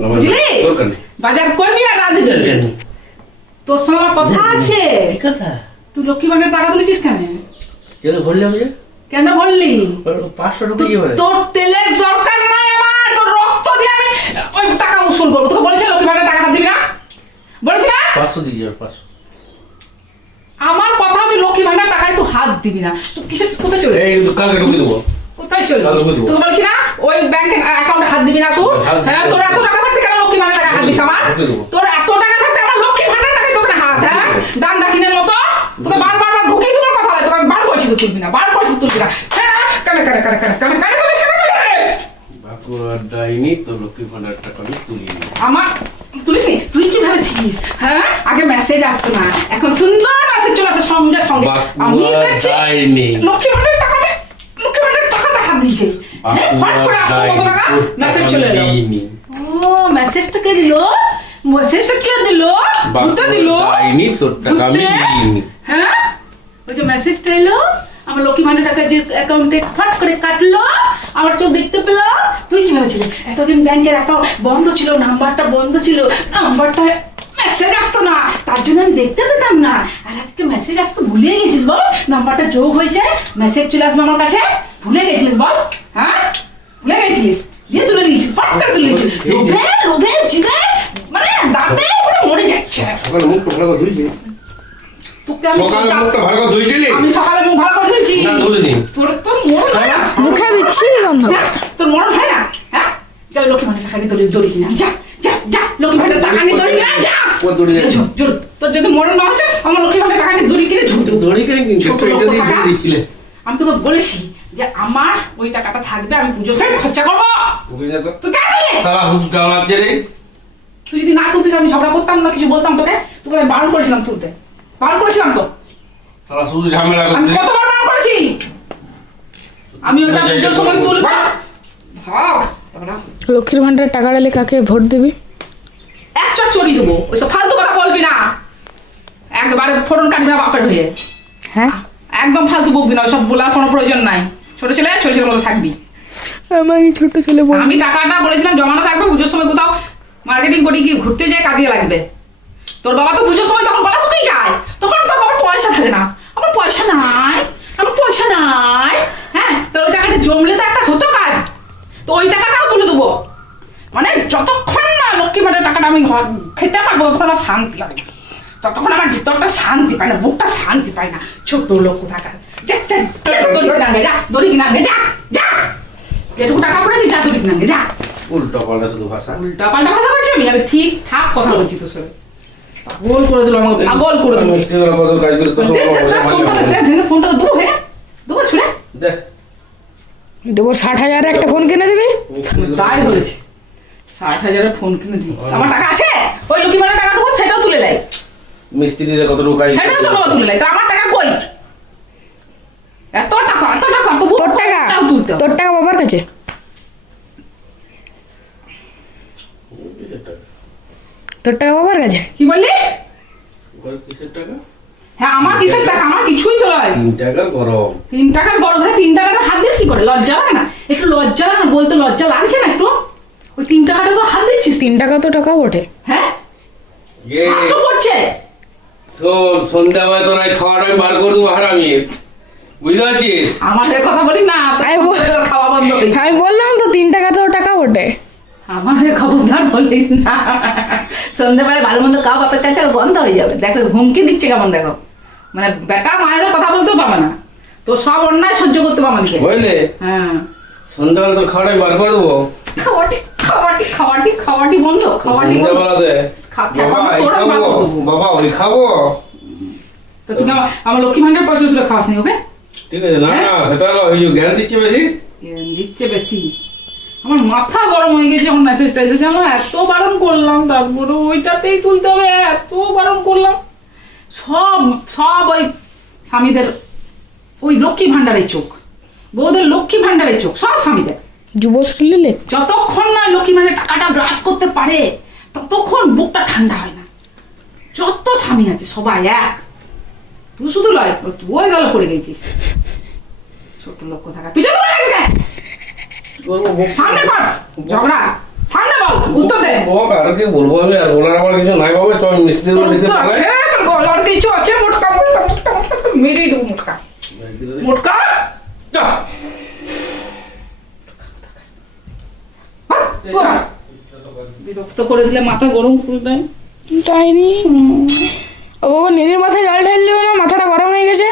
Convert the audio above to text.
বুঝলি? বাজার করবি আর রাঁধবি। তোর সঙ্গে আমার কথা আছে। তুই লক্ষ্মী ভান্ডার টাকা তুলেছিস কেন? কেন বললি? 500 টাকা তোর তেলের দরকার নাই আমার, তোর রক্ত দিয়ে আমি ওই টাকা উসুল করবো। তোকে বলেছি লক্ষ্মী ভান্ডার টাকা হাত দিবি না? বলেছি না? 500 দিয়ে যাবে 500। আমার কথা হচ্ছে লক্ষ্মী ভান্ডার টাকায় তুই হাত দিবি না। তুই কিসে কোথায় চলে? এই কালকে ঢুকে দেবো। কোথায় চলে? তোকে বলেছি না ওই ব্যাংকের অ্যাকাউন্টে হাত দিবি না তুই। হ্যাঁ, তোর এত টাকা থাকতে কেন লক্ষ্মী ভান্ডার টাকা হাত দিস আমার? তোর এত টাকা থাকতে আমার লক্ষ্মী ভান্ডার টাকায় তোকে হাত, হ্যাঁ ডান ডাকিনের মতো তোকে বারবার ঢুকিয়ে তোমার কথা হয়। তোকে আমি বার করছি, তুলবি না, বার করছি তুলবি না। হ্যাঁ কানে কানে কানে কানে কানে কানে তুলিস, কানে তুলিস। বাঁকুড়ার ডাইনি তো লক্ষ্মী ভান্ডার টাকা আমি তুলিনি। আমার তুলিস নি? তুই কি ভেবেছিস? হ্যাঁ আগে মেসেজ আসতো না, এখন সুন্দর মেসেজ চলে আসে সঙ্গে সঙ্গে। আমি দেখছি লক্ষ্মী ভান্ডার টাকা দে, লক্ষ্মী ভান্ডার টাকাটা হাত দিয়েছে। ফট করে 800 টাকা মেসেজ চলে এলো। ও মেসেজটা কে দিল? মেসেজটা কে দিল? ভূতে দিল? ডাইনি তোর টাকা আমি দিইনি। হ্যাঁ ওই যে মেসেজটা এলো, আমার লক্ষ্মী ভান্ডার টাকা যে অ্যাকাউন্টে ফট করে কাটলো, আমার চোখ দেখতে পেলাম। তুই কি ভেবেছিলি এতদিন ব্যাংকের অ্যাকাউন্ট বন্ধ ছিল, নাম্বারটা বন্ধ ছিল, নাম্বারটা মেসেজ আসতো না, তার জন্য আমি দেখতে পেতাম না। আর আজকে মেসেজ আসতো ভুলে গেছিস বল? নাম্বারটা যোগ হয়ে যায়, মেসেজ চলে আসবে আমার কাছে। ভুলে গেছিলিস বল? হ্যাঁ ভুলে গেছিলিস? দিয়ে তুলে নিয়েছিস, ফট করে তুলে নিয়েছিস। লোভে লোভে জিভে মানে দাঁতে পুরো মরে যাচ্ছে। সকালে মুখ ভালো করে ধুইছি। তোকে আমি সকালে মুখটা ভালো করে ধুইছিলি? আমি সকালে মুখ ভালো করে ধুইছি। না ধুইনি। তোর তোর মরণ হয় না? মুখে বিচ্ছিরি গন্ধ। হ্যাঁ, তোর মরণ হয় না? হ্যাঁ যা লক্ষ্মী ভান্ডার টাকা নিয়ে দড়ি কিনা যা যা যা, লক্ষ্মী ভান্ডার টাকা নিয়ে দড়ি কিনা যা। ঝুল ঝুল, তোর যদি মরণ না হচ্ছে আমার লক্ষ্মী ভান্ডার টাকা নিয়ে দড়ি কিনে ঝুল। দড়ি কিনে কিন্তু ছোট এটা লোক দিয়ে টাকা। দিচ্ছিলে। আমি তোকে বলেছি যে আমার ওই টাকাটা থাকবে, আমি পুজোর সময় খরচা করবো। ওকে যা তো। তুই কেন দিলি? তারা হুস গাও লাগছে রে। তুই যদি না তুলতিস আমি ঝগড়া করতাম না, কিছু বলতাম তোকে? তোকে আমি বারণ করেছিলাম তুলতে, বারণ করেছিলাম তো। তারা শুধু ঝামেলা আমি করছে। কতবার বারণ করেছি? আমি ওটা পুজোর সময় তুলবো। ভাগ তোরা। লক্ষ্মীর ভান্ডারের টাকা এলে কাকে ভোট দিবি? এক চট চড়ি দেবো, ওইসব ফালতু কথা বলবি না। একবারে ফোরন কাটবি না বাপের হয়ে। হ্যাঁ একদম ফালতু বকবি না, ওইসব বলার কোনো প্রয়োজন নাই। ছোট ছেলে ছোট ছেলের মতো থাকবি। আমাকে ছোট ছেলে বল। আমি টাকাটা বলেছিলাম জমানো থাকবে, পুজোর সময় কোথাও মার্কেটিং করি কি ঘুরতে যায় কাজে লাগবে। তোর বাবা তো পুজোর সময় তখন গলা শুকিয়ে যায়, তখন তোর বাবার পয়সা থাকে না। আমার পয়সা নাই, আমার পয়সা নাই। হ্যাঁ তো ওই টাকাটা জমলে তো একটা হতো কাজ, তো ওই টাকাটাও তুলে দেবো। মানে যতক্ষণ না লক্ষ্মী ভান্ডার টাকাটা আমি ঘর খেতে পারবো ততক্ষণ আমার শান্তি লাগবে, ততক্ষণ আমার ভিতরটা শান্তি পায় না, বুকটা শান্তি পায় না। ছোট লোক থাকার যা যা দড়ি কিনাঙ্গে যা, দড়ি কিনাঙ্গে যা যা, যেটুকু টাকা পড়েছি যা দড়ি কিনাঙ্গে যা। উল্টো পাল্টা শুধু ভাষা। উল্টা পাল্টা কথা বলছি আমি? আমি ঠিক ঠাক কথা বলছি তোর সাথে। পাগল করে দিল আমাকে, পাগল করে দিল। মিস্ত্রিগুলো কত কাজ করে তো ভেঙে ফোনটা দেবো, ভেঙে দেবো ছুড়ে দেখ। দেবো 60,000 একটা ফোন কিনে দিবি। তাই ধরেছি 60,000 ফোন কিনে দিই। আমার টাকা আছে, ওই লক্ষ্মী ভান্ডার টাকাটুকু সেটাও তুলে নেয়, মিস্ত্রিরা কতটুকু কাজ সেটাও তোর বাবা তুলে নেয়। তা আমার টাকা কই? এত টাকা এত টাকা তবু তোর টাকা, তুলতে হবে। তোর টাকা বাবার কাছে। তোর টাকা বাবার কাছে। কি বললি? কিসের টাকা? হ্যাঁ আমার কিসের টাকা? আমার কিছুই তো নয়। 3 টাকার গরম। 3 টাকার গরম, 3 টাকাটা হাত দিস কি করে? লজ্জা লাগে না? একটু লজ্জা লাগে না? বলতে লজ্জা লাগছে না একটু? ওই 3 টাকাটা তো হাত দিচ্ছিস। 3 টাকা তো টাকা বটে। হ্যাঁ এ হাত তো পড়ছে। শোন, সন্ধ্যাবেলা তোরা এই খাওয়াটা আমি বার করে দেবো হারামি, বুঝতে পারছিস? আমার হয়ে কথা বলিস না, তোর খাওয়া বন্ধ হয়ে যাবে। আমি বললাম তো 3 টাকা তো টাকা বটে। আমার হয়ে খবরদার বলিস না। সন্ধ্যাবেলায় ভালো মন্দ খাওয়া বাপের কাছে আর বন্ধ হয়ে যাবে। দেখো হুমকি দিচ্ছে কেমন, দেখো মানে বেটা মায়েরও কথা বলতেও পাবে না, তো সব অন্যায় সহ্য করতে পাবে আমাকে। বুঝলে? হ্যাঁ সন্ধ্যাবেলা তোর খাওয়াটা আমি বার করে দেবো। খাওয়াটি খাওয়াটি খাওয়াটি খাওয়াটি বন্ধ, খাওয়াটি বন্ধ। সন্ধ্যাবেলাতে বাবা ওই খাবো। তো তুমি আমার লক্ষ্মী ভান্ডার পয়সা তুলে খাওয়াস নি ওকে? ঠিক আছে না না, সেটা ওই যে জ্ঞান দিচ্ছে বেশি। দিচ্ছে বেশি। আমার মাথা গরম হয়ে গেছে যখন মেসেজটা এসেছে। আমরা এত বারণ করলাম, তারপরে ওইটাতেই তুলতে হবে, এত বারণ করলাম। সব সব ওই স্বামীদের ওই লক্ষ্মী ভান্ডারের চোখ, বউদের লক্ষ্মী ভান্ডারের চোখ, সব স্বামীদের। যুবশ্রী নিলে যতক্ষণ না লক্ষ্মী ভান্ডারের টাকাটা গ্রাস করতে পারে ততক্ষণ বুকটা ঠান্ডা হয় না। যত স্বামী আছে সবাই এক, তুই শুধু লয়, তুই গেল করে গেছিস। ছোট লোক থাকা পিছনে পড়ে গেছিস। সামনে কর ঝগড়া, সামনে বল, উত্তর দে। বক আর কি বলবো আমি, আর বলার আমার কিছু নাই বাবা, সব মিস্ত্রি তোর দিতে তো পারে। আছে, তোর গলার কিছু আছে, মোটকা মোটকা মোটকা মোটকা তোর মেরেই দেবো মোটকা মোটকা যা। হাট, তোরা। বিরক্ত করে দিলে মাথা গরম করে দেয়। ডাইনি ও বাবা, নিজের মাথায় জল ঢেললেও না, মাথাটা গরম হয়ে গেছে।